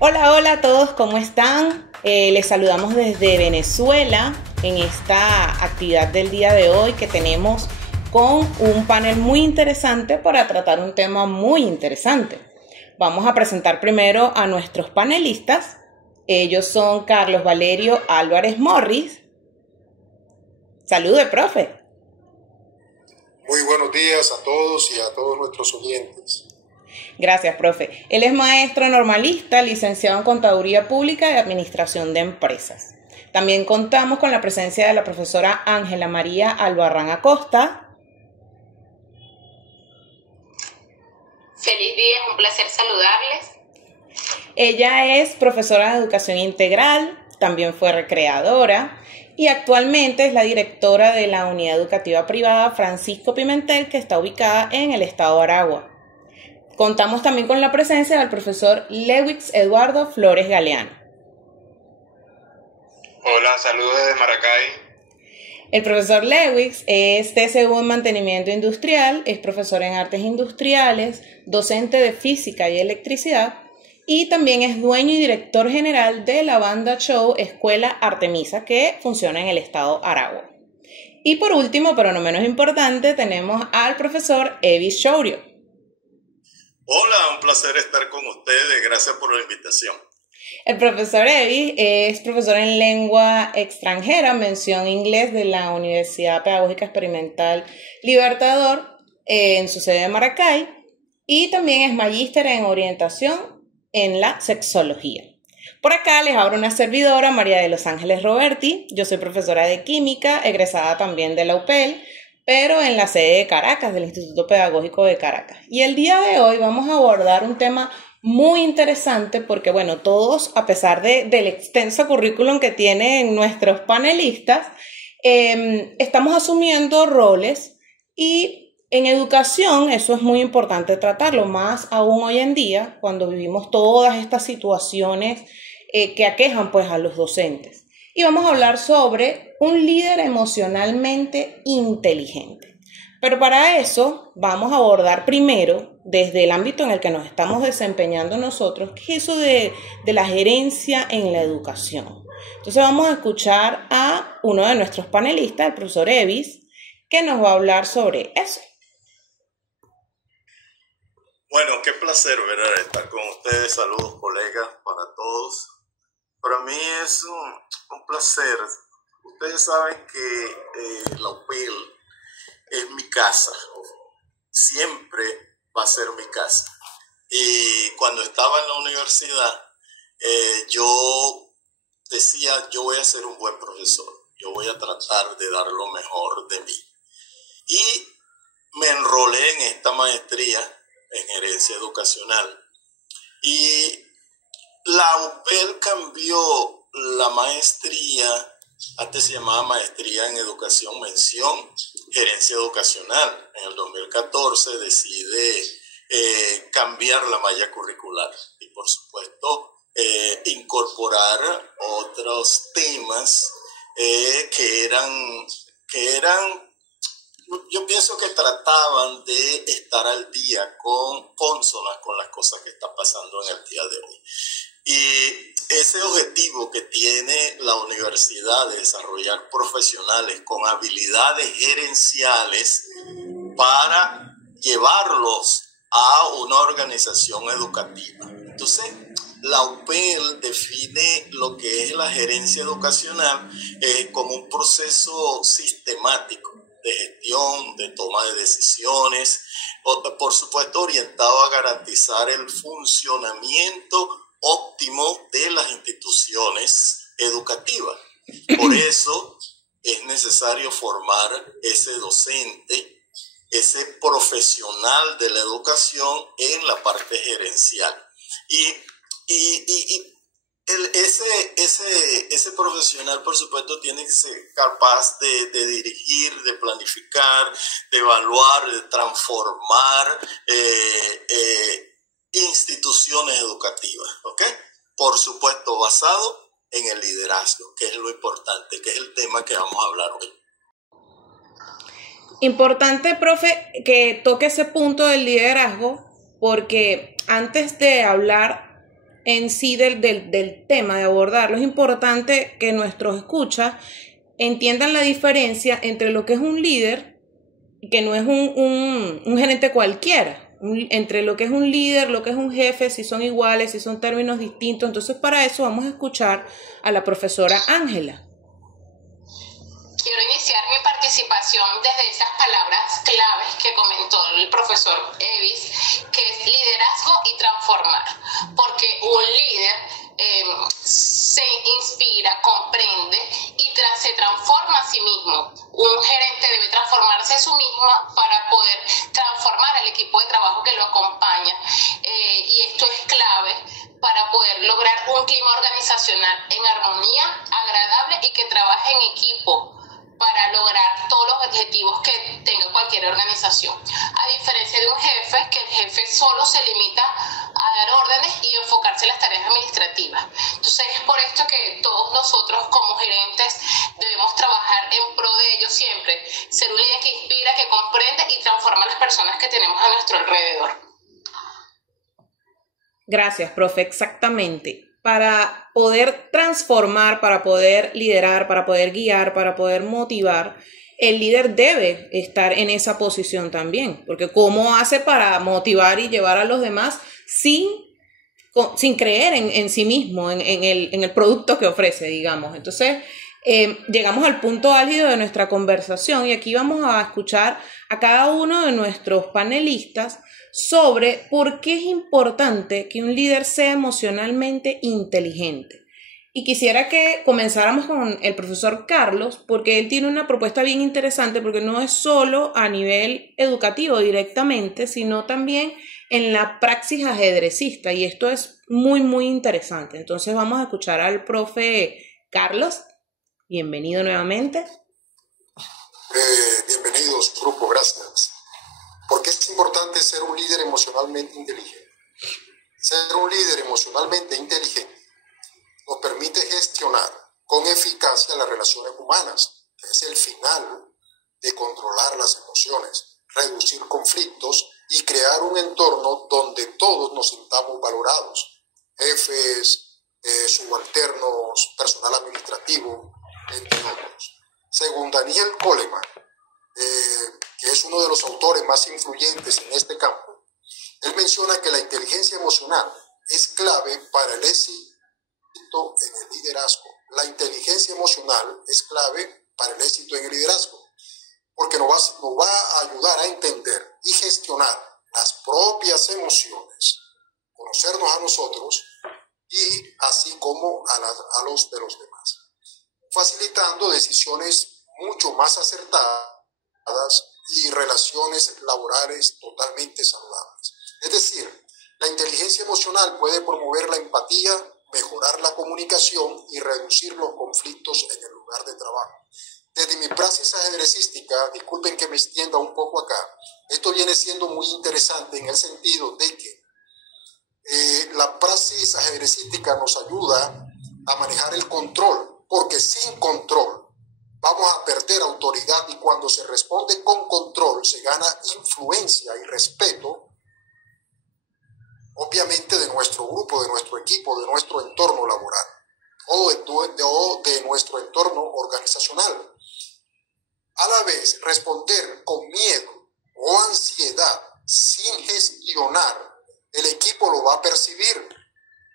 Hola, hola a todos, ¿cómo están? Les saludamos desde Venezuela en esta actividad del día de hoy que tenemos con un panel muy interesante para tratar un tema muy interesante. Vamos a presentar primero a nuestros panelistas. Ellos son Carlos Valerio Álvarez Morris. Salude, profe. Muy buenos días a todos y a todos nuestros oyentes. Gracias, profe. Él es maestro normalista, licenciado en Contaduría Pública y Administración de Empresas. También contamos con la presencia de la profesora Ángela María Albarrán Acosta. Feliz día, es un placer saludarles. Ella es profesora de Educación Integral, también fue recreadora y actualmente es la directora de la Unidad Educativa Privada Francisco Pimentel, que está ubicada en el estado de Aragua. Contamos también con la presencia del profesor Lewix Eduardo Flores Galeano. Hola, saludos desde Maracay. El profesor Lewix es TCU en Mantenimiento Industrial, es profesor en Artes Industriales, docente de Física y Electricidad y también es dueño y director general de la banda show Escuela Artemisa, que funciona en el estado Aragua. Y por último, pero no menos importante, tenemos al profesor Evis Shourio. Hola, un placer estar con ustedes. Gracias por la invitación. El profesor Evis es profesor en lengua extranjera, mención inglés de la Universidad Pedagógica Experimental Libertador en su sede de Maracay y también es magíster en orientación en la sexología. Por acá les abro una servidora, María de los Ángeles Roberti. Yo soy profesora de química, egresada también de la UPEL, pero en la sede de Caracas, del Instituto Pedagógico de Caracas. Y el día de hoy vamos a abordar un tema muy interesante porque, bueno, todos, a pesar del extenso currículum que tienen nuestros panelistas, estamos asumiendo roles y en educación eso es muy importante tratarlo, más aún hoy en día, cuando vivimos todas estas situaciones que aquejan pues a los docentes. Y vamos a hablar sobre un líder emocionalmente inteligente. Pero para eso vamos a abordar primero, desde el ámbito en el que nos estamos desempeñando nosotros, qué es eso de la gerencia en la educación. Entonces vamos a escuchar a uno de nuestros panelistas, el profesor Evis, que nos va a hablar sobre eso. Bueno, qué placer, ¿verdad?, estar con ustedes. Saludos, colegas, para todos. Para mí es un placer. Ustedes saben que la UPEL es mi casa. Siempre va a ser mi casa. Y cuando estaba en la universidad, yo decía, yo voy a ser un buen profesor. Yo voy a tratar de dar lo mejor de mí. Y me enrolé en esta maestría en gerencia educacional. Y la UPEL cambió la maestría, antes se llamaba Maestría en Educación Mención Gerencia Educacional. En el 2014 decide cambiar la malla curricular y, por supuesto, incorporar otros temas que eran, yo pienso que trataban de estar al día consonas con las cosas que están pasando en el día de hoy. Y ese objetivo que tiene la universidad de desarrollar profesionales con habilidades gerenciales para llevarlos a una organización educativa. Entonces, la UPEL define lo que es la gerencia educacional como un proceso sistemático de gestión, de toma de decisiones, por supuesto orientado a garantizar el funcionamiento óptimo de las instituciones educativas. Por eso es necesario formar ese docente, ese profesional de la educación en la parte gerencial. Ese profesional, por supuesto, tiene que ser capaz de dirigir, de planificar, de evaluar, de transformar instituciones educativas, ¿ok? Por supuesto, basado en el liderazgo, que es lo importante, que es el tema que vamos a hablar hoy. Importante, profe, que toque ese punto del liderazgo, porque antes de hablar en sí del tema, de abordarlo, es importante que nuestros escuchas entiendan la diferencia entre lo que es un líder, que no es un gerente cualquiera, entre lo que es un líder, lo que es un jefe, si son iguales, si son términos distintos. Entonces, para eso vamos a escuchar a la profesora Ángela. Quiero iniciar mi participación desde esas palabras claves que comentó el profesor Evis, que es liderazgo y transformar, porque un líder se inspira, comprende y se transforma a sí mismo. Un gerente debe transformarse a sí mismo para poder transformar al equipo de trabajo que lo acompaña, y esto es clave para poder lograr un clima organizacional en armonía, agradable y que trabaje en equipo para lograr todos los objetivos que tenga cualquier organización. A diferencia de un jefe, que el jefe solo se limita a dar órdenes y enfocarse en las tareas administrativas. Entonces es por esto que todos nosotros como gerentes debemos trabajar en pro de ello siempre. Ser un líder que inspira, que comprende y transforma a las personas que tenemos a nuestro alrededor. Gracias, profe, exactamente. Para poder transformar, para poder liderar, para poder guiar, para poder motivar, el líder debe estar en esa posición también, porque ¿cómo hace para motivar y llevar a los demás sin creer en sí mismo, en el producto que ofrece, digamos? Entonces, llegamos al punto álgido de nuestra conversación y aquí vamos a escuchar a cada uno de nuestros panelistas sobre por qué es importante que un líder sea emocionalmente inteligente. Y quisiera que comenzáramos con el profesor Carlos, porque él tiene una propuesta bien interesante, porque no es solo a nivel educativo directamente, sino también en la praxis ajedrecista, y esto es muy, muy interesante. Entonces vamos a escuchar al profe Carlos. Bienvenido nuevamente. Bienvenidos, grupo, gracias. ¿Por qué es importante ser un líder emocionalmente inteligente? Ser un líder emocionalmente inteligente nos permite gestionar con eficacia las relaciones humanas, que es el final de controlar las emociones, reducir conflictos y crear un entorno donde todos nos sintamos valorados. Jefes, subalternos, personal administrativo, entre otros. Según Daniel Goleman, que es uno de los autores más influyentes en este campo, él menciona que la inteligencia emocional es clave para el éxito en el liderazgo. La inteligencia emocional es clave para el éxito en el liderazgo, porque nos va a ayudar a entender y gestionar las propias emociones, conocernos a nosotros y así como a los de los demás, facilitando decisiones mucho más acertadas y relaciones laborales totalmente saludables. Es decir, la inteligencia emocional puede promover la empatía, mejorar la comunicación y reducir los conflictos en el lugar de trabajo. Desde mi praxis ajedrecística, disculpen que me extienda un poco acá, esto viene siendo muy interesante en el sentido de que la praxis ajedrecística nos ayuda a manejar el control, porque sin control vamos a perder autoridad, y cuando se responde con control se gana influencia y respeto, obviamente, de nuestro grupo, de nuestro equipo, de nuestro entorno laboral o de nuestro entorno organizacional. A la vez, responder con miedo o ansiedad sin gestionar, el equipo lo va a percibir,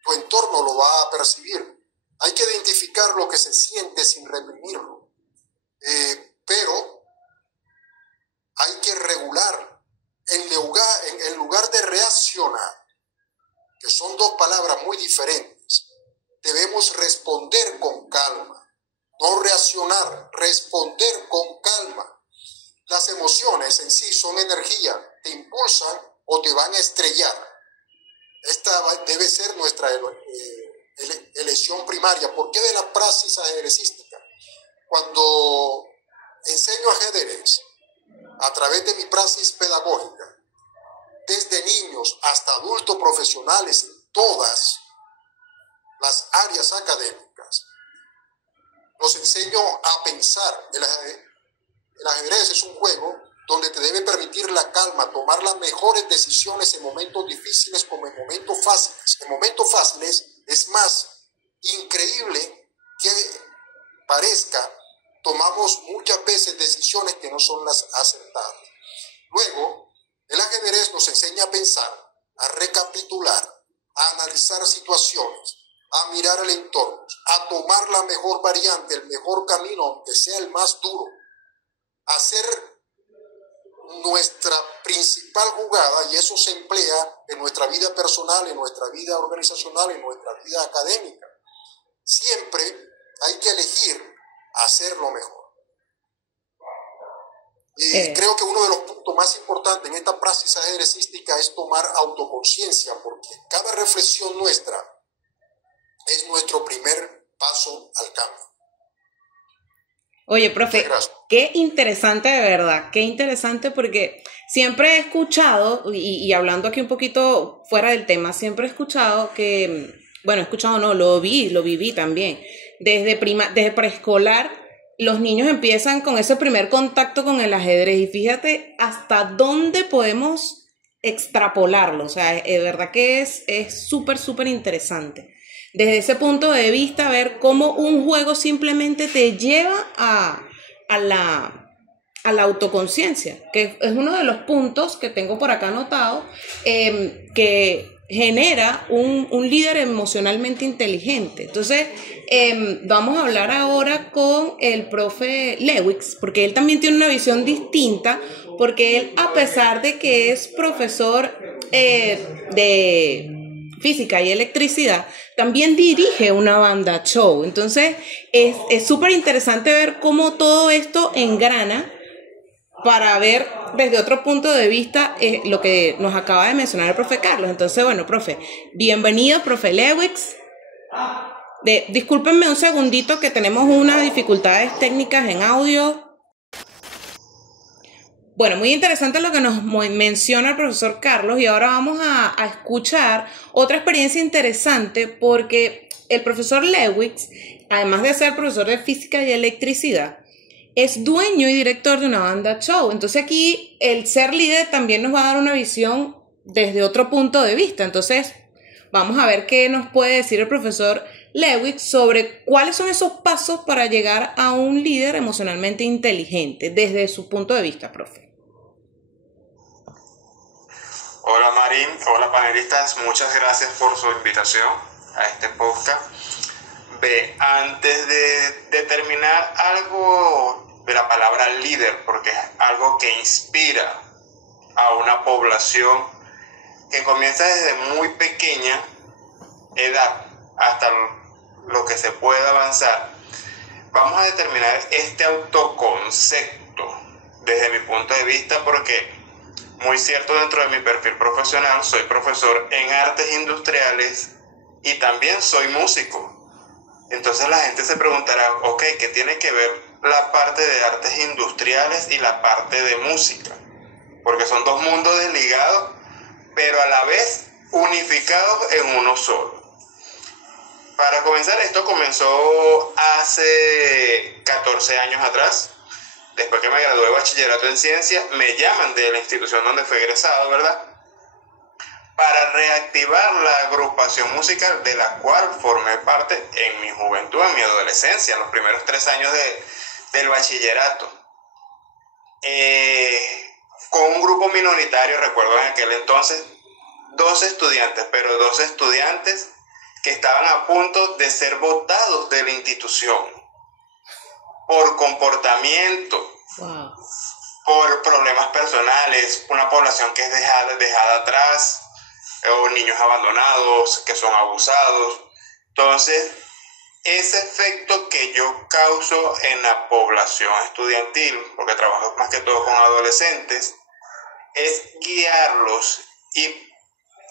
tu entorno lo va a percibir. Hay que identificar lo que se siente sin reprimirlo, pero hay que regular en lugar de reaccionar, que son dos palabras muy diferentes. Debemos responder con calma, no reaccionar, responder con calma. Las emociones en sí son energía, te impulsan o te van a estrellar. Esta debe ser nuestra elección primaria. ¿Por qué de la praxis ajedrecística? Cuando enseño ajedrez, a través de mi praxis pedagógica, desde niños hasta adultos profesionales en todas las áreas académicas, los enseño a pensar. El ajedrez es un juego donde te debe permitir la calma, tomar las mejores decisiones en momentos difíciles como en momentos fáciles. En momentos fáciles es más increíble que parezca, tomamos muchas veces decisiones que no son las acertadas. Luego, el ajedrez nos enseña a pensar, a recapitular, a analizar situaciones, a mirar el entorno, a tomar la mejor variante, el mejor camino, aunque sea el más duro, a hacer nuestra principal jugada, y eso se emplea en nuestra vida personal, en nuestra vida organizacional, en nuestra vida académica. Siempre hay que elegir hacerlo mejor. Y creo que uno de los puntos más importantes en esta práctica ajedrecística es tomar autoconciencia, porque cada reflexión nuestra es nuestro primer paso al cambio. Oye, profe, qué interesante de verdad, qué interesante, porque siempre he escuchado, y hablando aquí un poquito fuera del tema, siempre he escuchado que, bueno, lo viví también, desde preescolar, los niños empiezan con ese primer contacto con el ajedrez, y fíjate hasta dónde podemos extrapolarlo, o sea, de verdad que es súper, súper interesante. Desde ese punto de vista, ver cómo un juego simplemente te lleva a la autoconciencia, que es uno de los puntos que tengo por acá anotado, que genera un líder emocionalmente inteligente. Entonces, vamos a hablar ahora con el profe Lewicks, porque él también tiene una visión distinta, porque él, a pesar de que es profesor de física y electricidad, también dirige una banda show. Entonces es súper interesante ver cómo todo esto engrana para ver desde otro punto de vista lo que nos acaba de mencionar el profe Carlos. Entonces, bueno, profe, bienvenido, profe Lewicks. Discúlpenme un segundito que tenemos unas dificultades técnicas en audio. Bueno, muy interesante lo que nos menciona el profesor Carlos, y ahora vamos a escuchar otra experiencia interesante, porque el profesor Lewicks, además de ser profesor de física y electricidad, es dueño y director de una banda show. Entonces aquí el ser líder también nos va a dar una visión desde otro punto de vista. Entonces vamos a ver qué nos puede decir el profesor Lewicks sobre cuáles son esos pasos para llegar a un líder emocionalmente inteligente desde su punto de vista, profe. Hola Marín, hola panelistas, muchas gracias por su invitación a este podcast. Antes de terminar, algo de la palabra líder, porque es algo que inspira a una población que comienza desde muy pequeña edad hasta lo que se pueda avanzar. Vamos a determinar este autoconcepto desde mi punto de vista, porque muy cierto, dentro de mi perfil profesional soy profesor en artes industriales y también soy músico. Entonces la gente se preguntará, ok, ¿qué tiene que ver la parte de artes industriales y la parte de música? Porque son dos mundos desligados, pero a la vez unificados en uno solo. Para comenzar, esto comenzó hace 14 años atrás. Después que me gradué de bachillerato en ciencia, me llaman de la institución donde fui egresado, ¿verdad?, para reactivar la agrupación musical de la cual formé parte en mi juventud, en mi adolescencia, en los primeros 3 años del bachillerato. Con un grupo minoritario, recuerdo en aquel entonces, 12 estudiantes, pero 12 estudiantes que estaban a punto de ser botados de la institución por comportamiento, wow, por problemas personales, una población que es dejada atrás, o niños abandonados que son abusados. Entonces, ese efecto que yo causo en la población estudiantil, porque trabajo más que todo con adolescentes, es guiarlos y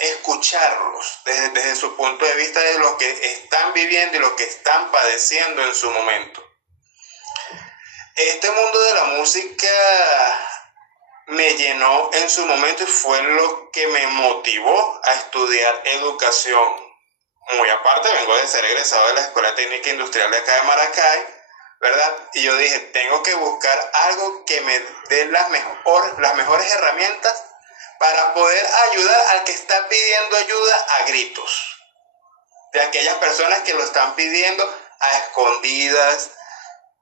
escucharlos desde su punto de vista de lo que están viviendo y lo que están padeciendo en su momento. Este mundo de la música me llenó en su momento y fue lo que me motivó a estudiar educación. Muy aparte, vengo de ser egresado de la Escuela Técnica Industrial de acá de Maracay, ¿verdad? Y yo dije, tengo que buscar algo que me dé las mejores herramientas para poder ayudar al que está pidiendo ayuda a gritos. De aquellas personas que lo están pidiendo a escondidas,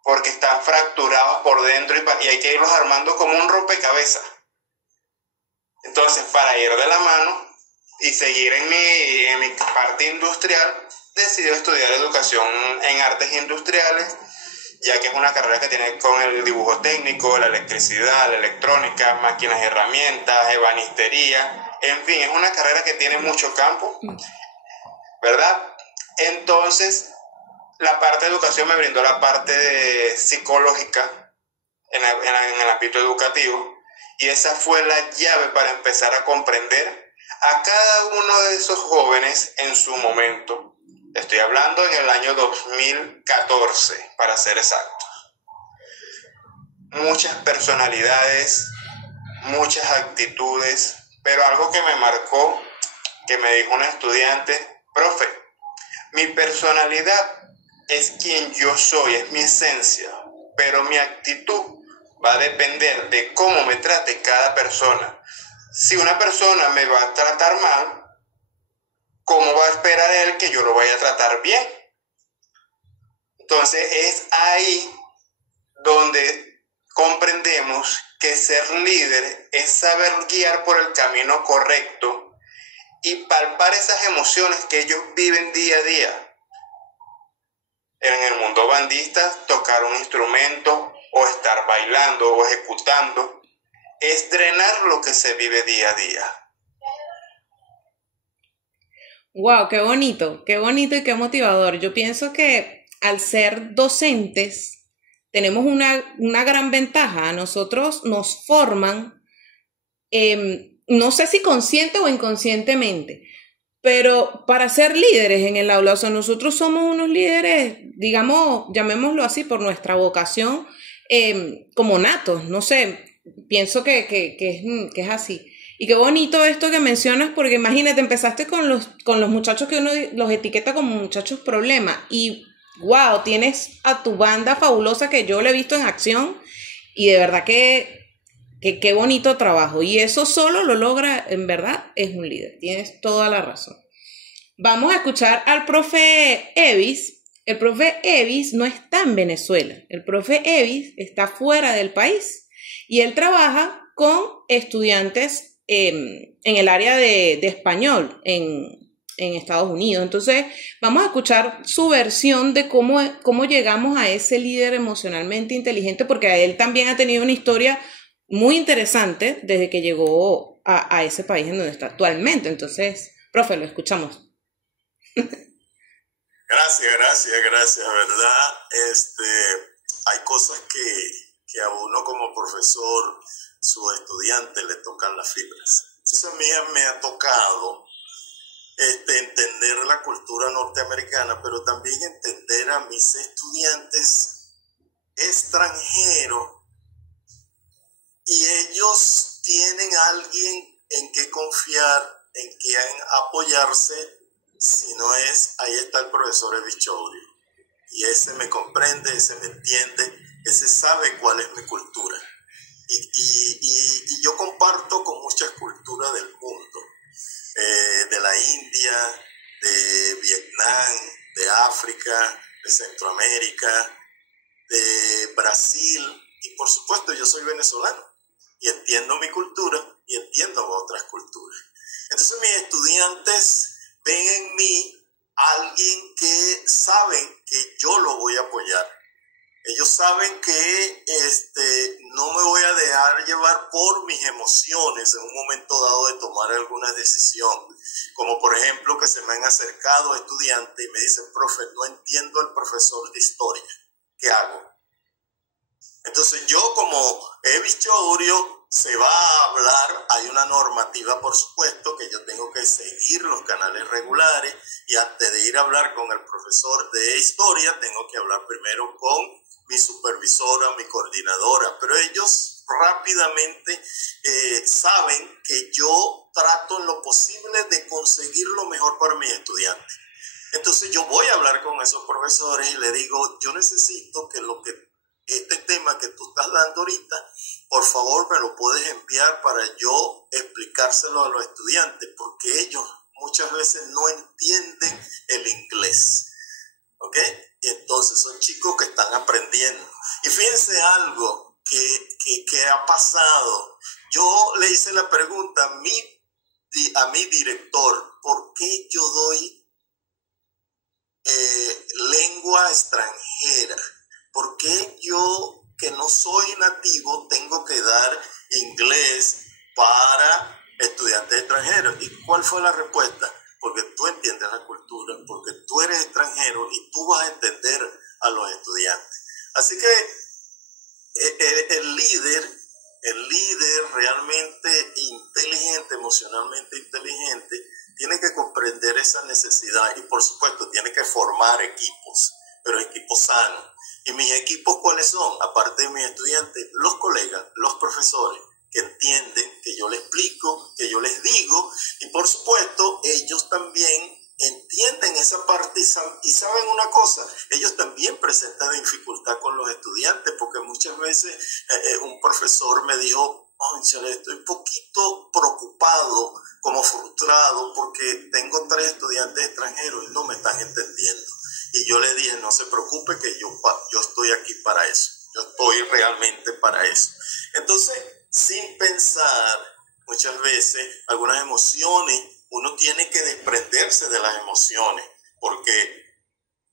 porque están fracturados por dentro y hay que irlos armando como un rompecabezas. Entonces, para ir de la mano y seguir en mi parte industrial, decidí estudiar educación en artes industriales, ya que es una carrera que tiene con el dibujo técnico, la electricidad, la electrónica, máquinas y herramientas, ebanistería, en fin, es una carrera que tiene mucho campo, ¿verdad? Entonces, la parte de educación me brindó la parte psicológica en el ámbito educativo, y esa fue la llave para empezar a comprender a cada uno de esos jóvenes en su momento. Estoy hablando en el año 2014, para ser exactos. Muchas personalidades, muchas actitudes, pero algo que me marcó, que me dijo una estudiante: profe, mi personalidad es quien yo soy, es mi esencia, pero mi actitud va a depender de cómo me trate cada persona. Si una persona me va a tratar mal, ¿cómo va a esperar él que yo lo vaya a tratar bien? Entonces es ahí donde comprendemos que ser líder es saber guiar por el camino correcto y palpar esas emociones que ellos viven día a día. En el mundo bandista, tocar un instrumento o estar bailando o ejecutando es drenar lo que se vive día a día. Wow, qué bonito y qué motivador. Yo pienso que al ser docentes tenemos una gran ventaja. A nosotros nos forman, no sé si consciente o inconscientemente, pero para ser líderes en el aula. O sea, nosotros somos unos líderes, digamos, llamémoslo así, por nuestra vocación, como natos, no sé, pienso que es así. Y qué bonito esto que mencionas, porque imagínate, empezaste con los muchachos que uno los etiqueta como muchachos problema, y wow, tienes a tu banda fabulosa que yo la he visto en acción, y de verdad que qué bonito trabajo, y eso solo lo logra, en verdad, es un líder, tienes toda la razón. Vamos a escuchar al profe Evis. El profe Evis no está en Venezuela, el profe Evis está fuera del país, y él trabaja con estudiantes en el área de español en Estados Unidos. Entonces vamos a escuchar su versión de cómo llegamos a ese líder emocionalmente inteligente, porque él también ha tenido una historia muy interesante desde que llegó a ese país en donde está actualmente. Entonces, profe, lo escuchamos. Gracias, ¿verdad? Hay cosas que a uno como profesor, sus estudiantes le tocan las fibras. Entonces a mí me ha tocado entender la cultura norteamericana, pero también entender a mis estudiantes extranjeros, y ellos tienen a alguien en que confiar, en quien apoyarse. Si no es, ahí está el profesor Evis Chourio, y ese me comprende, ese me entiende, ese sabe cuál es mi cultura. Y yo comparto con muchas culturas del mundo, de la India, de Vietnam, de África, de Centroamérica, de Brasil, y por supuesto yo soy venezolano y entiendo mi cultura y entiendo otras culturas. Entonces mis estudiantes ven en mí a alguien que saben que yo lo voy a apoyar. Ellos saben que no me voy a dejar llevar por mis emociones en un momento dado de tomar alguna decisión. Como por ejemplo que se me han acercado estudiantes y me dicen: profe, no entiendo al profesor de historia, ¿qué hago? Entonces yo, como Evis Chourio, se va a hablar, hay una normativa por supuesto que yo tengo que seguir los canales regulares, y antes de ir a hablar con el profesor de historia tengo que hablar primero con mi supervisora, mi coordinadora, pero ellos rápidamente saben que yo trato en lo posible de conseguir lo mejor para mis estudiantes. Entonces yo voy a hablar con esos profesores y le digo, yo necesito que este tema que tú estás dando ahorita, por favor me lo puedes enviar para yo explicárselo a los estudiantes, porque ellos muchas veces no entienden el inglés, ¿ok? Y entonces son chicos que están aprendiendo. Y fíjense algo que ha pasado. Yo le hice la pregunta a mi director, ¿por qué yo doy lengua extranjera? ¿Por qué yo, que no soy nativo, tengo que dar inglés para estudiantes extranjeros? ¿Y cuál fue la respuesta? Porque tú entiendes la cultura, porque tú eres extranjero y tú vas a entender a los estudiantes. Así que el líder realmente inteligente, emocionalmente inteligente, tiene que comprender esa necesidad y por supuesto tiene que formar equipos, pero equipos sanos. ¿Y mis equipos cuáles son? Aparte de mis estudiantes, los colegas, los profesores, que entienden, que yo les explico, que yo les digo, y por supuesto ellos también entienden esa parte y saben una cosa, ellos también presentan dificultad con los estudiantes, porque muchas veces un profesor me dijo, estoy un poquito preocupado, como frustrado, porque tengo 3 estudiantes extranjeros y no me están entendiendo. Y yo le dije, no se preocupe que yo estoy aquí para eso, yo estoy realmente para eso. Entonces, sin pensar, muchas veces, algunas emociones, uno tiene que desprenderse de las emociones, porque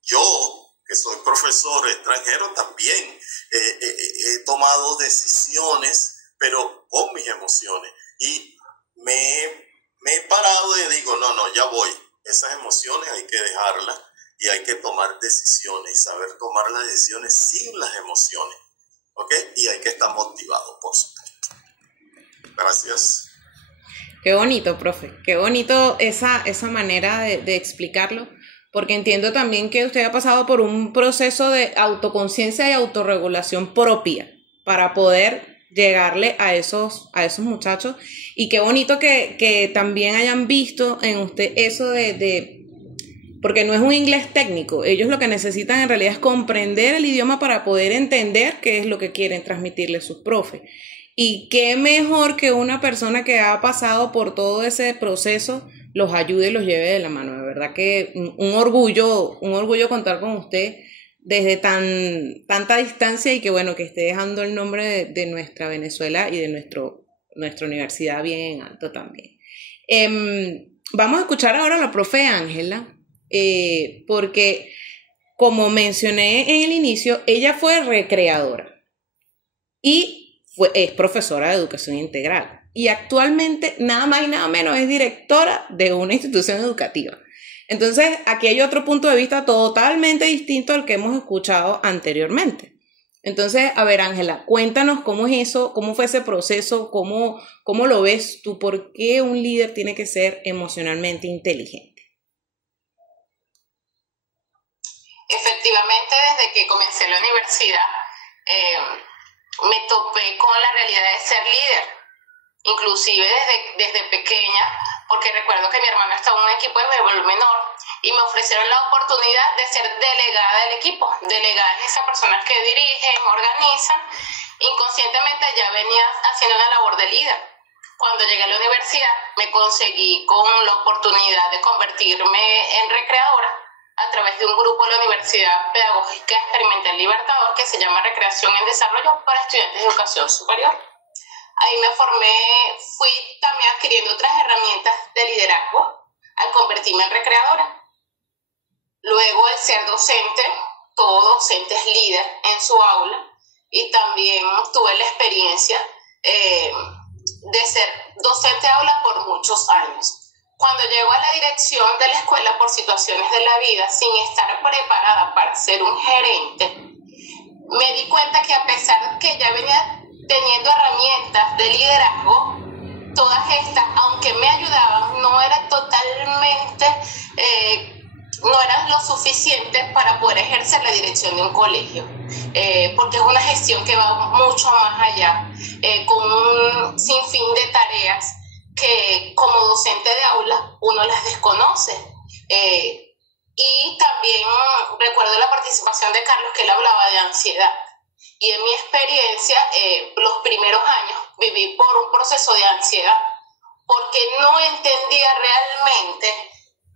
yo, que soy profesor extranjero, también he tomado decisiones, pero con mis emociones, y me he parado y digo, no, ya voy, esas emociones hay que dejarlas, y hay que tomar decisiones, y saber tomar las decisiones sin las emociones, ¿ok? Y hay que estar motivado, por supuesto. Gracias. Qué bonito, profe, qué bonito esa manera de explicarlo, porque entiendo también que usted ha pasado por un proceso de autoconciencia y autorregulación propia para poder llegarle a esos muchachos, y qué bonito que también hayan visto en usted eso porque no es un inglés técnico, ellos lo que necesitan en realidad es comprender el idioma para poder entender qué es lo que quieren transmitirle sus profes. Y qué mejor que una persona que ha pasado por todo ese proceso los ayude y los lleve de la mano. De verdad que un orgullo contar con usted desde tanta distancia, y que bueno, que esté dejando el nombre de nuestra Venezuela y de nuestra universidad bien en alto también. Vamos a escuchar ahora a la profe Ángela, porque como mencioné en el inicio, ella fue recreadora y es profesora de educación integral, y actualmente nada más y nada menos es directora de una institución educativa. Entonces aquí hay otro punto de vista totalmente distinto al que hemos escuchado anteriormente. Entonces, a ver, Ángela, cuéntanos cómo es eso, cómo fue ese proceso, cómo lo ves tú, por qué un líder tiene que ser emocionalmente inteligente. Efectivamente, desde que comencé la universidad, me topé con la realidad de ser líder, inclusive desde pequeña, porque recuerdo que mi hermano estaba en un equipo de béisbol menor y me ofrecieron la oportunidad de ser delegada del equipo. Delegada es esas personas que dirigen, organizan. Inconscientemente ya venía haciendo una labor de líder. Cuando llegué a la universidad me conseguí con la oportunidad de convertirme en recreadora a través de un grupo de la Universidad Pedagógica Experimental Libertador que se llama Recreación en Desarrollo para Estudiantes de Educación Superior. Ahí me formé, fui también adquiriendo otras herramientas de liderazgo al convertirme en recreadora. Luego el ser docente, todo docente es líder en su aula, y también tuve la experiencia de ser docente de aula por muchos años. Cuando llego a la dirección de la escuela por situaciones de la vida, sin estar preparada para ser un gerente, me di cuenta que a pesar que ya venía teniendo herramientas de liderazgo, todas estas, aunque me ayudaban, no eran totalmente, no eran lo suficiente para poder ejercer la dirección de un colegio, porque es una gestión que va mucho más allá, con un sinfín de tareas que como docente de aula uno las desconoce, y información de Carlos que él hablaba de ansiedad. Y en mi experiencia, los primeros años viví por un proceso de ansiedad, porque no entendía realmente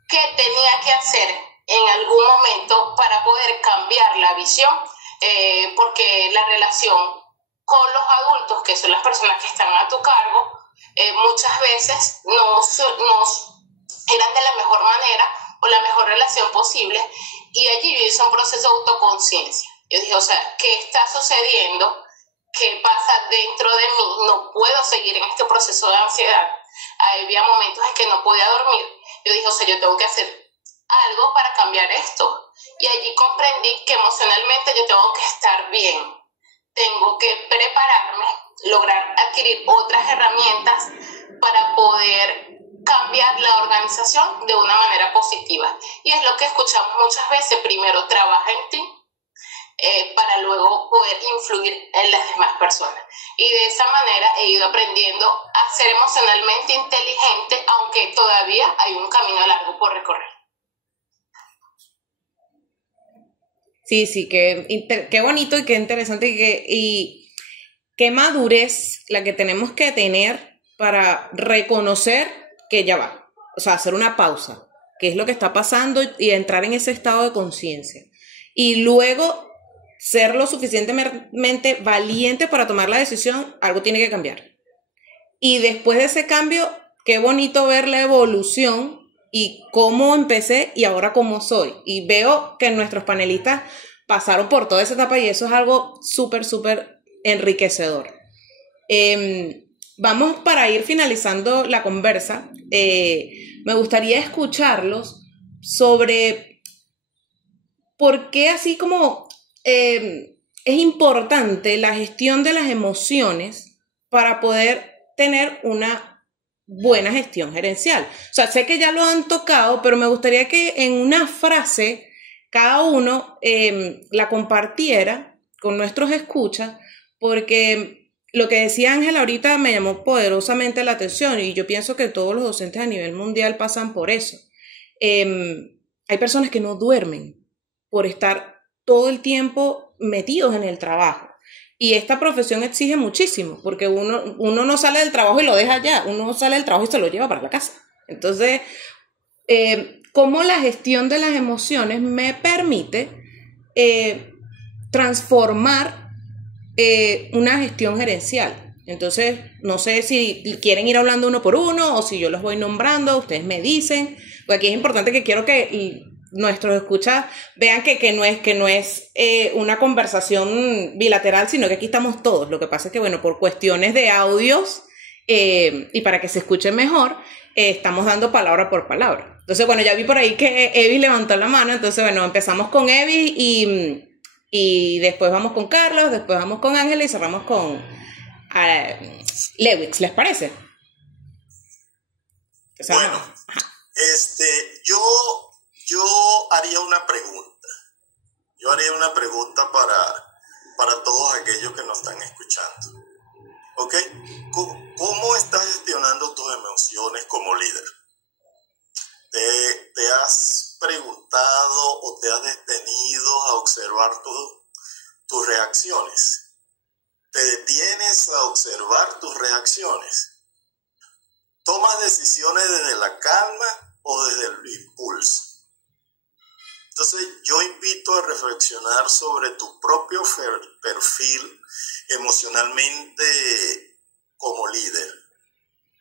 qué tenía que hacer en algún momento para poder cambiar la visión, porque la relación con los adultos, que son las personas que están a tu cargo, muchas veces no eran de la mejor manera o la mejor relación posible, y allí yo hice un proceso de autoconciencia. Yo dije, o sea, ¿qué está sucediendo? ¿Qué pasa dentro de mí? No puedo seguir en este proceso de ansiedad. Había momentos en que no podía dormir. Yo dije, o sea, yo tengo que hacer algo para cambiar esto. Y allí comprendí que emocionalmente yo tengo que estar bien. Tengo que prepararme, lograr adquirir otras herramientas para poder cambiar la organización de una manera positiva. Y es lo que escuchamos muchas veces: primero trabaja en ti, para luego poder influir en las demás personas. Y de esa manera he ido aprendiendo a ser emocionalmente inteligente, aunque todavía hay un camino largo por recorrer. Sí, qué bonito y qué interesante y qué madurez la que tenemos que tener para reconocer que ya va. O sea, hacer una pausa, qué es lo que está pasando, y entrar en ese estado de conciencia. Y luego ser lo suficientemente valiente para tomar la decisión, algo tiene que cambiar. Y después de ese cambio, qué bonito ver la evolución y cómo empecé y ahora cómo soy. Y veo que nuestros panelistas pasaron por toda esa etapa y eso es algo súper, súper enriquecedor. Vamos, para ir finalizando la conversa, me gustaría escucharlos sobre por qué, así como es importante la gestión de las emociones para poder tener una buena gestión gerencial. O sea, sé que ya lo han tocado, pero me gustaría que en una frase cada uno la compartiera con nuestros escuchas, porque lo que decía Ángela ahorita me llamó poderosamente la atención y yo pienso que todos los docentes a nivel mundial pasan por eso. Hay personas que no duermen por estar todo el tiempo metidos en el trabajo. Y esta profesión exige muchísimo, porque uno no sale del trabajo y lo deja allá, uno sale del trabajo y se lo lleva para la casa. Entonces, cómo la gestión de las emociones me permite transformar una gestión gerencial. Entonces, no sé si quieren ir hablando uno por uno o si yo los voy nombrando, ustedes me dicen. Porque aquí es importante que quiero que nuestros escuchas vean que no es una conversación bilateral, sino que aquí estamos todos. Lo que pasa es que, bueno, por cuestiones de audios y para que se escuche mejor, estamos dando palabra por palabra. Entonces, bueno, ya vi por ahí que Evi levantó la mano. Entonces, bueno, empezamos con Evi y después vamos con Carlos, después vamos con Ángela y cerramos con Lewis. ¿Les parece? Bueno, yo haría una pregunta. Yo haría una pregunta para todos aquellos que nos están escuchando. ¿Ok? ¿Cómo estás gestionando tus emociones como líder? ¿Te has preguntado o te has detenido a observar tus reacciones? ¿Te detienes a observar tus reacciones? ¿Tomas decisiones desde la calma o desde el impulso? Entonces yo invito a reflexionar sobre tu propio perfil emocionalmente como líder.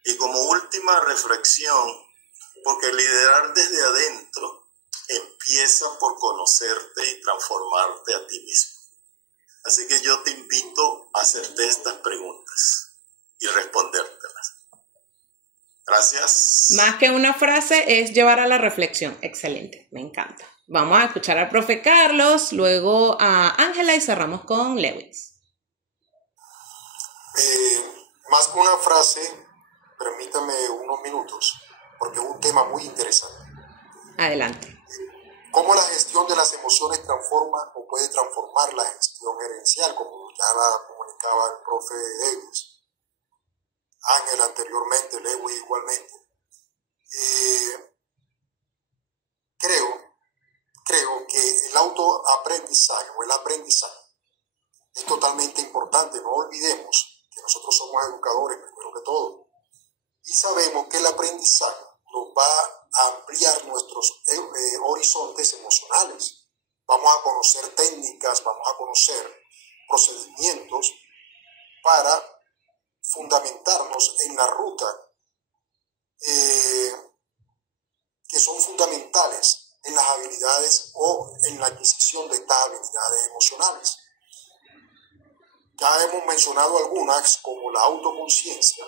Y como última reflexión, porque liderar desde adentro empieza por conocerte y transformarte a ti mismo. Así que yo te invito a hacerte estas preguntas y respondértelas. Gracias. Más que una frase, es llevar a la reflexión. Excelente, me encanta. Vamos a escuchar al profe Carlos, luego a Ángela y cerramos con Lewis. Más que una frase, permítame unos minutos, porque es un tema muy interesante. Adelante. ¿Cómo la gestión de las emociones transforma o puede transformar la gestión gerencial, como ya la comunicaba el profe Lewis? Ángel anteriormente, Lewis igualmente. Creo que el aprendizaje o el aprendizaje es totalmente importante. No olvidemos que nosotros somos educadores primero que todo y sabemos que el aprendizaje nos va a ampliar nuestros horizontes emocionales. Vamos a conocer técnicas, vamos a conocer procedimientos para fundamentarnos en la ruta que son fundamentales en las habilidades o en la adquisición de estas habilidades emocionales. Ya hemos mencionado algunas, como la autoconciencia,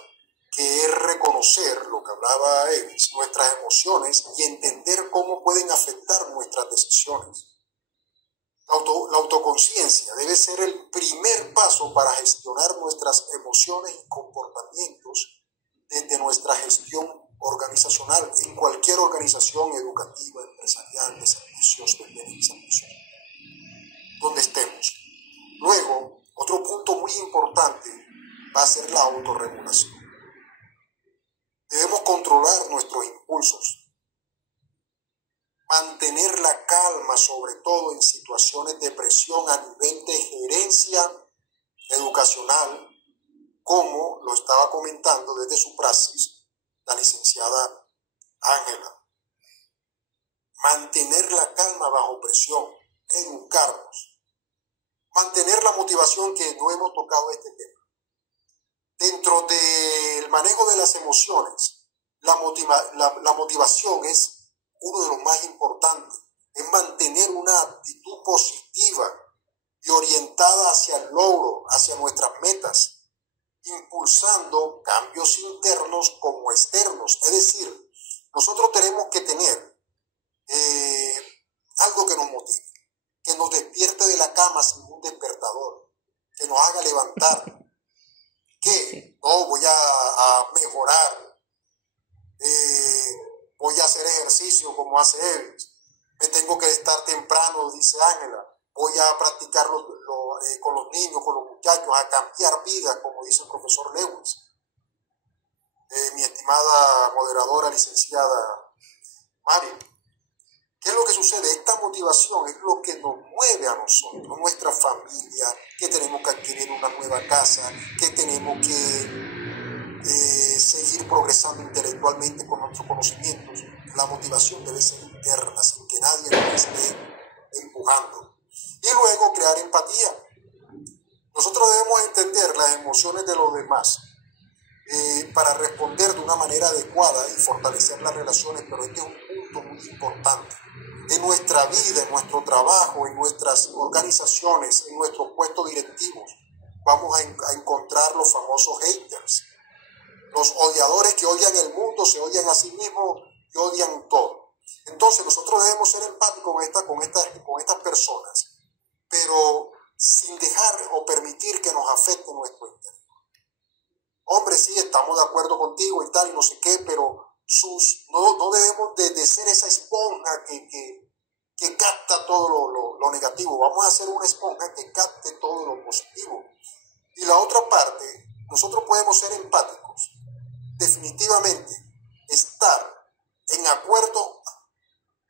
que es reconocer, lo que hablaba Evis, nuestras emociones y entender cómo pueden afectar nuestras decisiones. La autoconciencia debe ser el primer paso para gestionar nuestras emociones y comportamientos desde nuestra gestión organizacional, en cualquier organización educativa, empresarial, de servicios, de bienes, donde estemos. Luego, otro punto muy importante va a ser la autorregulación. Debemos controlar nuestros impulsos, mantener la calma, sobre todo en situaciones de presión a nivel de gerencia educacional, como lo estaba comentando desde su praxis la licenciada Ángela. Mantener la calma bajo presión, educarnos, mantener la motivación, que no hemos tocado este tema. Dentro del manejo de las emociones, la motivación es uno de los más importantes. Es mantener una actitud positiva y orientada hacia el logro, hacia nuestras metas, impulsando cambios internos como externos. Es decir, nosotros tenemos que tener algo que nos motive, que nos despierte de la cama sin un despertador, que nos haga levantar, que no voy a mejorar, voy a hacer ejercicio como hace él, me tengo que estar temprano, dice Ángela, voy a practicar con los niños, con los muchachos, a cambiar vidas, como dice el profesor Lewis. Mi estimada moderadora, licenciada Mari, ¿qué es lo que sucede? Esta motivación es lo que nos mueve a nosotros, nuestra familia, que tenemos que adquirir una nueva casa, que tenemos que seguir progresando intelectualmente con nuestros conocimientos. La motivación debe ser interna, sin que nadie nos esté empujando. Y luego crear empatía. Nosotros debemos entender las emociones de los demás para responder de una manera adecuada y fortalecer las relaciones, pero este es un punto muy importante. En nuestra vida, en nuestro trabajo, en nuestras organizaciones, en nuestros puestos directivos, vamos a encontrar los famosos haters, los odiadores que odian el mundo, se odian a sí mismos y odian todo. Entonces nosotros debemos ser empáticos con estas personas, pero sin dejar o permitir que nos afecte nuestro interior. Hombre, sí, estamos de acuerdo contigo y tal, y no sé qué, pero no debemos de ser esa esponja que capta todo lo negativo. Vamos a ser una esponja que capte todo lo positivo. Y la otra parte, nosotros podemos ser empáticos, definitivamente, estar en acuerdo,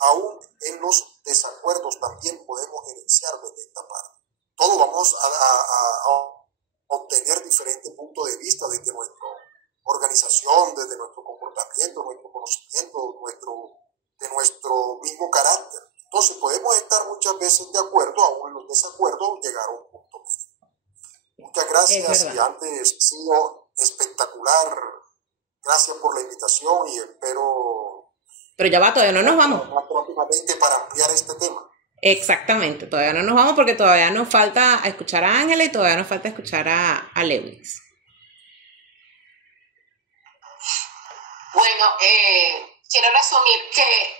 aún en los desacuerdos también podemos gerenciar desde esta parte. Todos vamos a obtener diferentes puntos de vista desde nuestra organización, desde nuestro comportamiento, nuestro conocimiento, de nuestro mismo carácter. Entonces podemos estar muchas veces de acuerdo, aún en los desacuerdos, llegar a un punto medio. Muchas gracias, y antes ha sido espectacular. Gracias por la invitación y espero... Pero ya va, todavía no nos vamos. Próximamente para ampliar este tema. Exactamente, todavía no nos vamos porque todavía nos falta escuchar a Ángela y todavía nos falta escuchar a Lewis. Bueno, quiero resumir que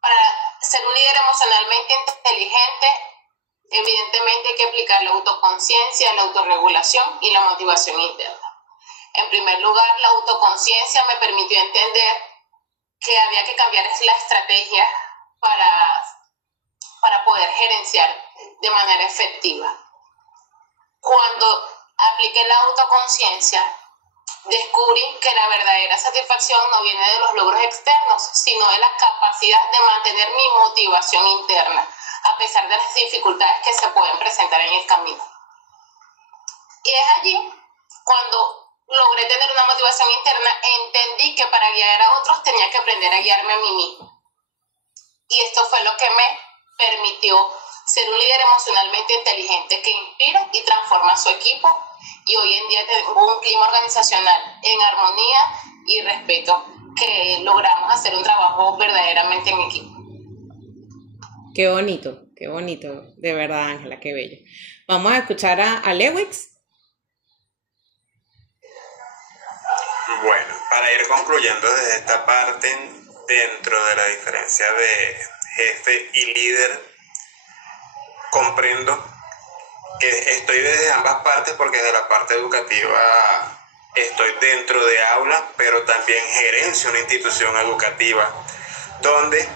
para ser un líder emocionalmente inteligente, evidentemente hay que aplicar la autoconciencia, la autorregulación y la motivación interna. En primer lugar, la autoconciencia me permitió entender que había que cambiar la estrategia para poder gerenciar de manera efectiva. Cuando apliqué la autoconciencia, descubrí que la verdadera satisfacción no viene de los logros externos, sino de la capacidad de mantener mi motivación interna. a pesar de las dificultades que se pueden presentar en el camino. Y es allí cuando logré tener una motivación interna, entendí que para guiar a otros tenía que aprender a guiarme a mí mismo. Y esto fue lo que me permitió ser un líder emocionalmente inteligente que inspira y transforma a su equipo. Y hoy en día tengo un clima organizacional en armonía y respeto, que logramos hacer un trabajo verdaderamente en equipo. Qué bonito, de verdad, Ángela, qué bello. Vamos a escuchar a Lewis. Bueno, para ir concluyendo desde esta parte, dentro de la diferencia de jefe y líder, comprendo que estoy desde ambas partes, porque desde la parte educativa estoy dentro de aula, pero también gerencio una institución educativa donde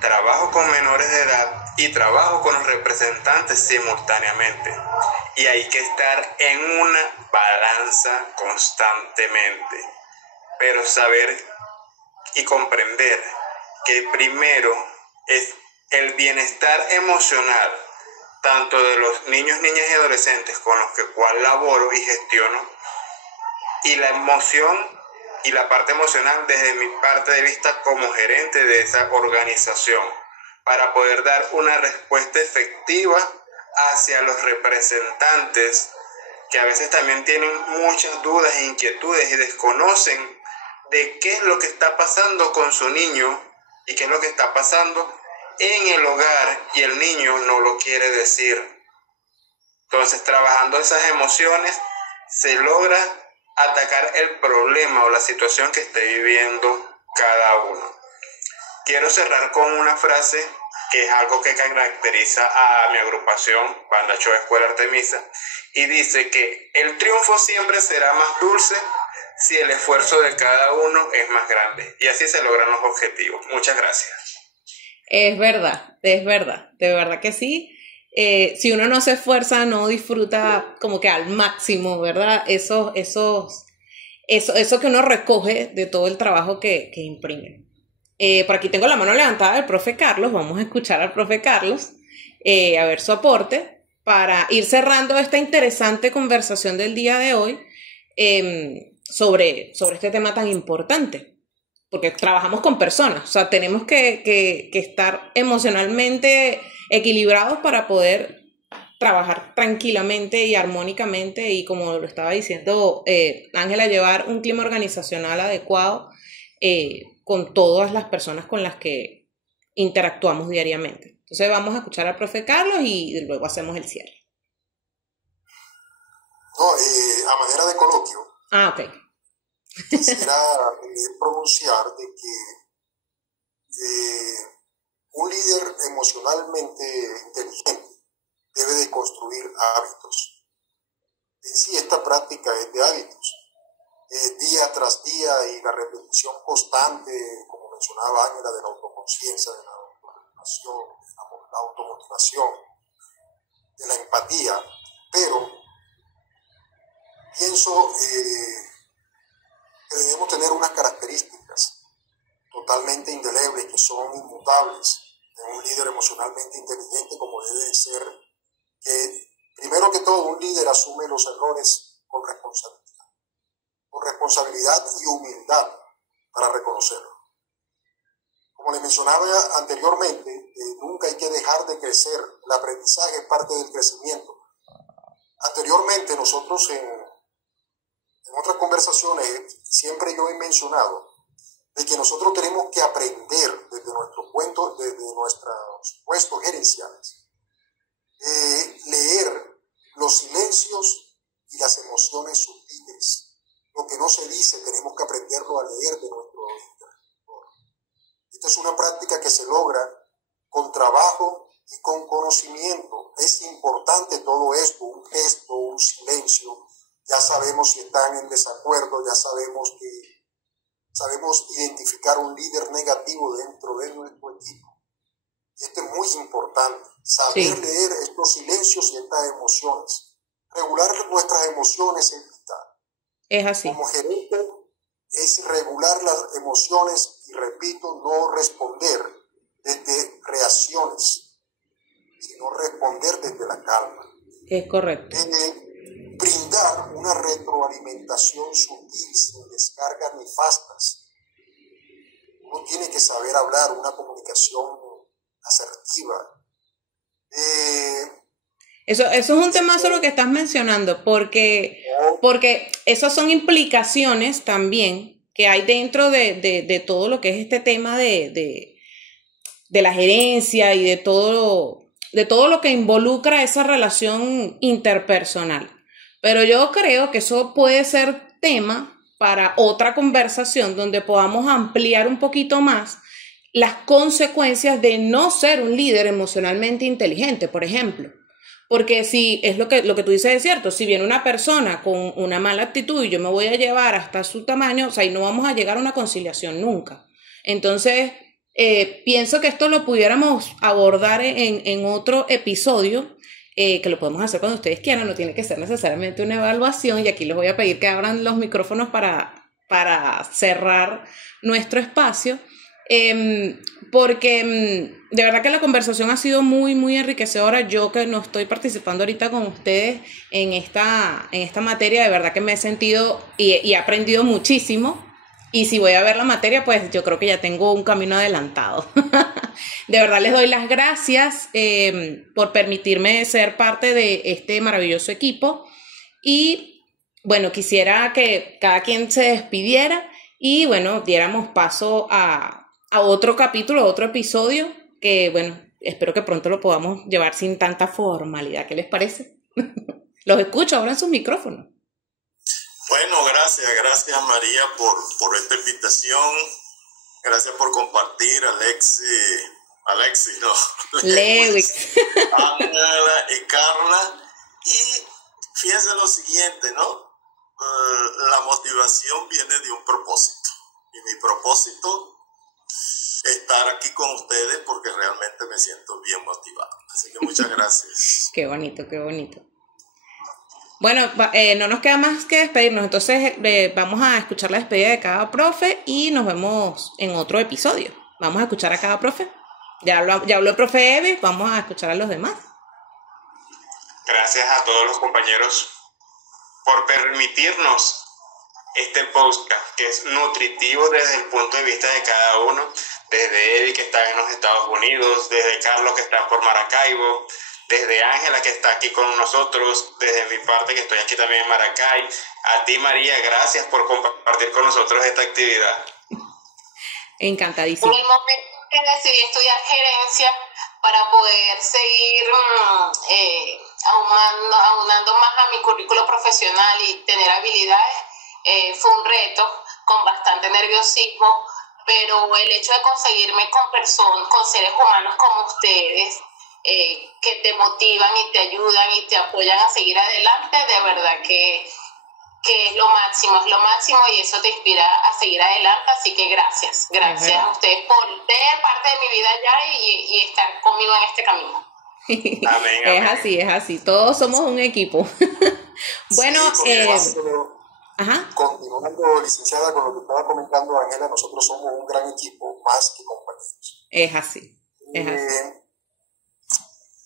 trabajo con menores de edad y trabajo con los representantes simultáneamente. Y hay que estar en una balanza constantemente, pero saber y comprender que primero es el bienestar emocional tanto de los niños, niñas y adolescentes con los que cual laboro y gestiono, y la emoción y la parte emocional desde mi parte de vista como gerente de esa organización, para poder dar una respuesta efectiva hacia los representantes que a veces también tienen muchas dudas e inquietudes y desconocen de qué es lo que está pasando con su niño y qué es lo que está pasando en el hogar, y el niño no lo quiere decir. Entonces, trabajando esas emociones, se logra atacar el problema o la situación que esté viviendo cada uno. Quiero cerrar con una frase que es algo que caracteriza a mi agrupación, Banda Show Escuela Artemisa, y dice que el triunfo siempre será más dulce si el esfuerzo de cada uno es más grande, y así se logran los objetivos. Muchas gracias. Es verdad, de verdad que sí. Si uno no se esfuerza, no disfruta como que al máximo, ¿verdad? Eso que uno recoge de todo el trabajo que imprime. Por aquí tengo la mano levantada del profe Carlos. Vamos a escuchar al profe Carlos, a ver su aporte, para ir cerrando esta interesante conversación del día de hoy sobre este tema tan importante. Porque trabajamos con personas, o sea, tenemos que estar emocionalmente equilibrados para poder trabajar tranquilamente y armónicamente, y como lo estaba diciendo Ángela, llevar un clima organizacional adecuado con todas las personas con las que interactuamos diariamente. Entonces vamos a escuchar al profe Carlos y luego hacemos el cierre. No, a manera de coloquio. Ah, ok. Quisiera pronunciar de que un líder emocionalmente inteligente debe de construir hábitos. En sí, esta práctica es de hábitos. Día tras día, y la repetición constante, como mencionaba Ángela, de la autoconciencia, de la autorregulación, de la automotivación, de la empatía. Pero pienso que debemos tener unas características totalmente indelebles, que son inmutables de un líder emocionalmente inteligente, como debe de ser, que primero que todo un líder asume los errores con responsabilidad y humildad para reconocerlo. Como les mencionaba anteriormente, nunca hay que dejar de crecer. El aprendizaje es parte del crecimiento. Anteriormente nosotros en otras conversaciones siempre yo he mencionado de que nosotros tenemos que aprender desde nuestros puestos gerenciales, leer los silencios y las emociones sutiles. Lo que no se dice tenemos que aprenderlo a leer de nuestro interlocutor. Esta es una práctica que se logra con trabajo y con conocimiento. Es importante todo esto, un gesto, un silencio. Ya sabemos si están en desacuerdo, ya sabemos identificar un líder negativo dentro de nuestro equipo. Y esto es muy importante, saber leer estos silencios y estas emociones. Regular nuestras emociones es vital. Es así. Como gerente es regular las emociones y, repito, no responder desde reacciones. sino responder desde la calma. Es correcto. Brindar una retroalimentación sutil, sin descargas nefastas. Uno tiene que saber hablar, una comunicación asertiva. Eso es un temazo lo que estás mencionando, porque esas son implicaciones también que hay dentro de todo lo que es este tema de la gerencia y de todo lo que involucra esa relación interpersonal. Pero yo creo que eso puede ser tema para otra conversación donde podamos ampliar un poquito más las consecuencias de no ser un líder emocionalmente inteligente, por ejemplo. Porque si es lo que tú dices es cierto, si viene una persona con una mala actitud y yo me voy a llevar hasta su tamaño, o sea, y no vamos a llegar a una conciliación nunca. Entonces, pienso que esto lo pudiéramos abordar en otro episodio, que lo podemos hacer cuando ustedes quieran, no tiene que ser necesariamente una evaluación, y aquí les voy a pedir que abran los micrófonos para cerrar nuestro espacio. Porque de verdad que la conversación ha sido muy, muy enriquecedora. Yo que no estoy participando ahorita con ustedes en esta materia, de verdad que me he sentido y he aprendido muchísimo. Y si voy a ver la materia, pues yo creo que ya tengo un camino adelantado. De verdad les doy las gracias por permitirme ser parte de este maravilloso equipo. Y bueno, quisiera que cada quien se despidiera y bueno, diéramos paso a otro capítulo, otro episodio, que bueno, espero que pronto lo podamos llevar sin tanta formalidad. ¿Qué les parece? Los escucho, abran sus micrófonos. Bueno, gracias María por esta invitación. Gracias por compartir, Alexis, no, Lewis, Ángela y Carla. Y fíjense lo siguiente, ¿no? La motivación viene de un propósito. Y mi propósito es estar aquí con ustedes porque realmente me siento bien motivado. Así que muchas gracias. Qué bonito, qué bonito. Bueno, no nos queda más que despedirnos, entonces vamos a escuchar la despedida de cada profe y nos vemos en otro episodio. Vamos a escuchar a cada profe. Ya habló el profe Eve, vamos a escuchar a los demás. Gracias a todos los compañeros por permitirnos este podcast que es nutritivo desde el punto de vista de cada uno, desde Eddie que está en los Estados Unidos, desde Carlos que está por Maracaibo, desde Ángela que está aquí con nosotros, desde mi parte que estoy aquí también en Maracay. A ti María, gracias por compartir con nosotros esta actividad. Encantadísimo. En el momento que decidí estudiar gerencia para poder seguir aunando más a mi currículo profesional y tener habilidades, fue un reto con bastante nerviosismo, pero el hecho de conseguirme con seres humanos como ustedes, que te motivan y te ayudan y te apoyan a seguir adelante, de verdad que es lo máximo y eso te inspira a seguir adelante, así que gracias a ustedes por ser parte de mi vida ya y estar conmigo en este camino. Amén. Es así, todos somos un equipo. Bueno, continuando, licenciada, con lo que estaba comentando Ángela, nosotros somos un gran equipo más que compañeros. Es así.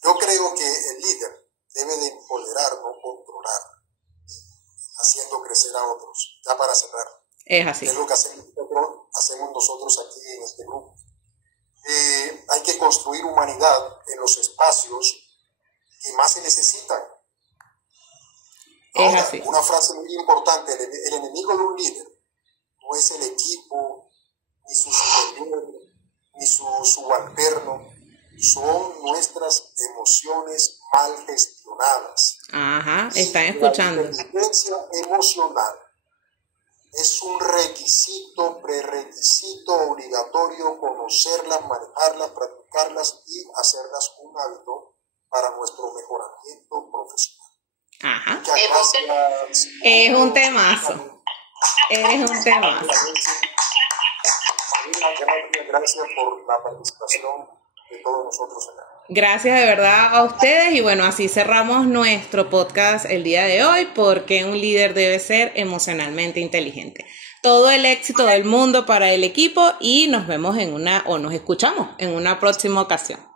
Yo creo que el líder debe de empoderar, no controlar, haciendo crecer a otros. Ya para cerrar. Es así. Es lo que hacemos nosotros aquí en este grupo. Hay que construir humanidad en los espacios que más se necesitan. Ahora, Es así. una frase muy importante, el enemigo de un líder no es el equipo, ni su superior, ni su subalterno, son nuestras emociones mal gestionadas. Ajá, están escuchando. La inteligencia emocional es un prerequisito obligatorio conocerlas, manejarlas, practicarlas y hacerlas un hábito para nuestro mejoramiento profesional. Ajá. Muchas gracias. Es un temazo. Gracias por la participación de todos nosotros acá. Gracias de verdad a ustedes y bueno, así cerramos nuestro podcast el día de hoy, porque un líder debe ser emocionalmente inteligente. Todo el éxito del mundo para el equipo y nos vemos nos escuchamos en una próxima ocasión.